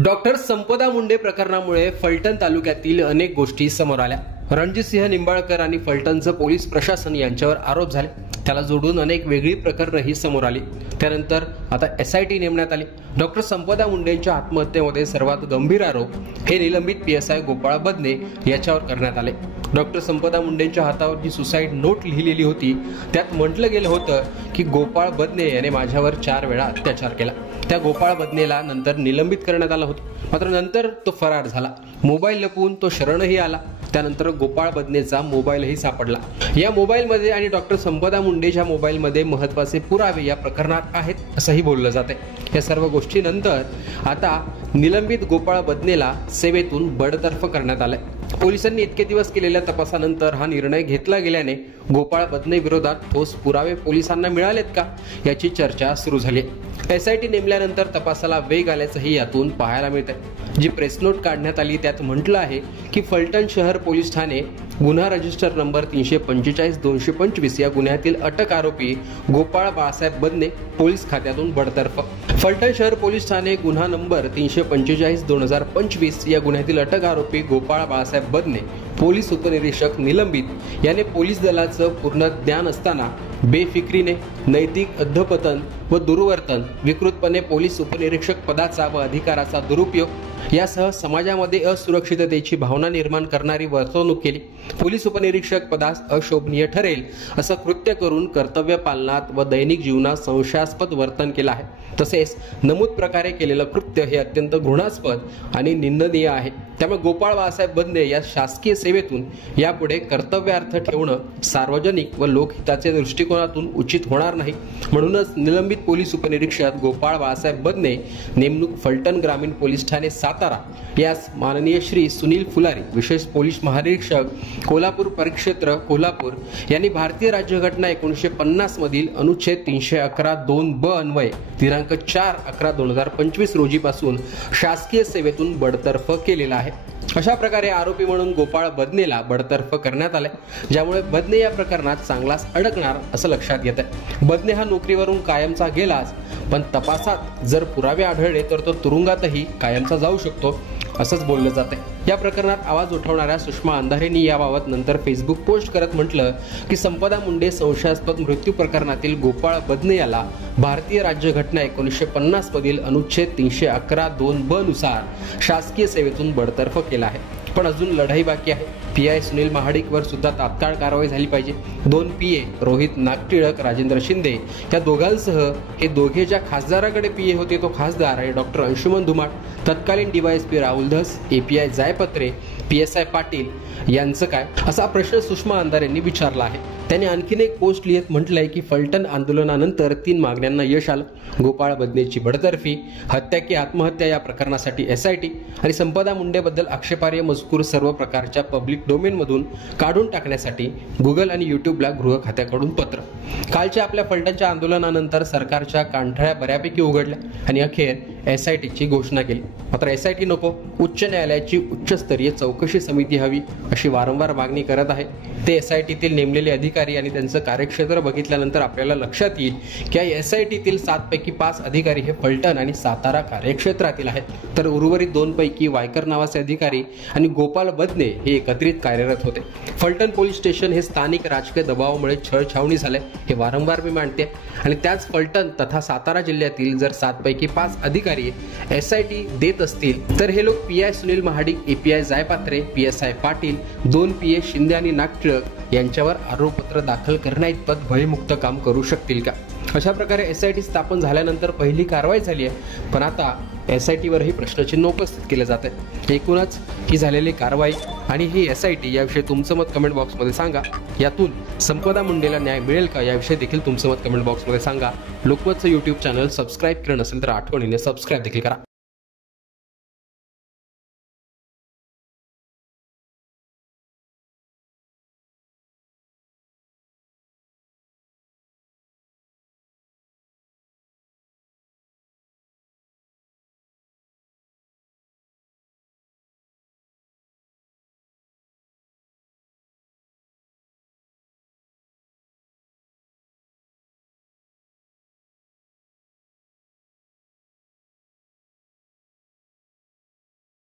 Doctor संपदा मुंडे प्रकरणामुळे फलटण तालुक्यातील अनेक गोष्टी समोर आल्या। रणजितसिंह निंबाळकर आणि फलटणचं पोलीस प्रशासन यांच्यावर आरोप झाले। त्याला जोडून अनेक वेगळी प्रकरणंही समोर आली। त्यानंतर आता SIT नेमण्यात आली। डॉक्टर संपदा मुंडेंच्या आत्महत्येमध्ये सर्वात गंभीर आरोप हे निलंबित PSI गोपाळ बदने याच्यावर करण्यात आले। डॉक्टर संपदा मुंडेंच्या हातावर जी सुसाईड नोट लिहिलेली होती त्यात म्हटलं गेलं होतं की गोपाळ बदने याने माझ्यावर 4 वेळा अत्याचार केला। त्या गोपाळ बदनेला नंतर निलंबित करण्यात आलं होतं, मात्र नंतर तो फरार झाला। मोबाईल लपवून तो शरणही आला। त्यानंतर गोपाळ बदनेचा मोबाईलही सापडला। या मोबाईलमध्ये आणि डॉक्टर संपदा मुंडेच्या मोबाईलमध्ये महत्त्वाचे पुरावे या प्रकरणात आहेत असंही बोललं जाते। या सर्व गोष्टीनंतर आता निलंबित गोपाळ बदनेला सेवेतून बडतर्फ करण्यात आले। पोलिसांनी इतके दिवस केलेल्या तपासानंतर हा निर्णय घेतला गेल्याने गोपाळ बदने विरोधात ठोस पुरावे पोलिसांना मिळालेत का याची चर्चा सुरू झाली। SIT नेमल्यानंतर तपासाला वेग आल्याचंही यातून पाहायला मिळतंय। जी प्रेस नोट काढण्यात आली त्यात म्हटलं आहे की फलटण शहर पोलीस ठाणे गुन्हा रजिस्टर नंबर 345-225 या गुन्ह्यातील अटक आरोपी गोपाळ बाळासाहेब बदने पोलीस खात्यातून बडतर्फ। फलटण शहर पोलीस ठाणे गुन्हा नंबर 345-2025 या गुन्ह्यातील अटक आरोपी गोपाळ बाळासाहेब बदने पोलीस उपनिरीक्षक निलंबित याने पोलीस दलाचं पूर्ण ज्ञान असताना बेफिक्रीने नैतिक अधपतन व दुर्वर्तन, विकृतपणे पोलीस उपनिरीक्षक पदाचा व अधिकाराचा दुरुपयोग यासह समाजामध्ये असुरक्षिततेची भावना निर्माण करणारी वर्तणूक केली। पोलीस उपनिरीक्षक पदास अशोभनीय ठरेल असं कृत्य करून कर्तव्य पालनात व दैनिक जीवनात संशयास्पद वर्तन केलं आहे। तसेच नमूद प्रकारे केलेलं कृत्य हे अत्यंत घृणास्पद आणि निंदनीय आहे। त्यामुळे गोपाळ बाळासाहेब बदने या शासकीय सेवेतून यापुढे कर्तव्यार्थ ठेवणं सार्वजनिक व लोकहिताच्या दृष्टिकोनातून उचित होणार नाही। म्हणूनच निलंबित पोलीस उपनिरीक्षक गोपाळ बाळासाहेब बदने नेमणूक फलटण ग्रामीण पोलीस ठाणे सातारा यास माननीय श्री सुनील फुलारी विशेष पोलीस महानिरीक्षक कोल्हापूर परिक्षेत्र कोल्हापूर यांनी भारतीय राज्यघटना 1950 मधील अनुच्छेद 311(2)(ब) अन्वये दिनांक 4/11/2025 रोजीपासून शासकीय सेवेतून बडतर्फ केलेला आहे। अशा प्रकारे आरोपी म्हणून गोपाळ बदनेला बडतर्फ करण्यात आले, ज्यामुळे बदने या प्रकरणात चांगलाच अडकणार असं लक्षात येत आहे। बदने हा नोकरीवरून कायमचा गेलाच, पण तपासात जर पुरावे आढळले तर तो तुरुंगातही कायमचा जाऊ शकतो असंच बोललं जाते। या प्रकरणात आवाज उठवणाऱ्या सुषमा अंधारेंनी याबाबत नंतर फेसबुक पोस्ट करत म्हटलं की संपदा मुंडे संशयास्पद मृत्यू प्रकरणातील गोपाळ बदने याला भारतीय राज्यघटना 1950 मधील अनुच्छेद 311(2)(ब) नुसार शासकीय सेवेतून बडतर्फ केला आहे। पण अजून लढाई बाकी आहे। PI सुनील महाडिकवर सुद्धा तात्काळ कारवाई झाली पाहिजे। 2 PA रोहित नागटिळक, राजेंद्र शिंदे या दोघांसह हे दोघे ज्या खासदाराकडे PA होते तो खासदार आणि डॉक्टर अंशुमन धुमाळ, तत्कालीन DYSP Rahul Dhas, API जायपत्रे, PSI Patil यांचं काय असा प्रश्न सुषमा अंधारे यांनी विचारला आहे। त्यांनी आणखीन एक पोस्ट लिहित म्हटलंय की फलटण आंदोलनानंतर 3 मागण्यांना यश आलं। गोपाळ बदनेची बडतर्फी, हत्या की आत्महत्या या प्रकरणासाठी SIT आणि संपदा मुंडेबद्दल आक्षेपार्ह मजकूर सर्व प्रकारच्या पब्लिक डोमेन मधून काढून टाकण्यासाठी गुगल आणि YouTubeला गृह खात्याकडून पत्र। कालच्या आपल्या फलटणच्या आंदोलनानंतर सरकारच्या कांठळ्या बऱ्यापैकी उघडल्या आणि अखेर SITची घोषणा केली। मात्र SIT नको, उच्च न्यायालयाची उच्चस्तरीय चौकशी समिती हवी अशी वारंवार मागणी करत आहे। ते SITतील नेमलेले अधिकारी आणि त्यांचं कार्यक्षेत्र बघितल्यानंतर आपल्याला लक्षात येईल की या SITतील 7 पैकी 5 अधिकारी हे फलटण आणि सातारा कार्यक्षेत्रातील आहेत, तर उर्वरित 2 पैकी वायकर नावाचे अधिकारी आणि गोपाळ बदने हे एकत्रित कार्यरत होते। फलटण पोलीस स्टेशन हे स्थानिक राजकीय दबावामुळे छळछावणी झाले हे वारंवार मी मांडते। आणि त्याच फलटण तथा सातारा जिल्ह्यातील जर 7 पैकी 5 अधिकारी SIT देत असतील तर हे लोक PI Sunil Mahadik, API Jaypatre, PSI Patil, 2 PA Shinde आणि नागटिळक यांच्यावर आरोपपत्र दाखल करण्याइतपत भयमुक्त काम करू शकतील का? अशा प्रकारे SIT स्थापन झाल्यानंतर पहिली कारवाई झाली आहे, पण आता SIT वरही प्रश्नचिन्ह उपस्थित केले जाते। एकूणच ही झालेली कारवाई आणि ही SIT याविषयी तुमचं मत कमेंट बॉक्समध्ये सांगा। यातून संपदा मुंडेला न्याय मिळेल का याविषयी देखील तुमचं मत कमेंट बॉक्समध्ये सांगा। लोकमतचं YouTube चॅनल सबस्क्राईब केलं नसेल तर आठवणीने सबस्क्राईब देखील करा।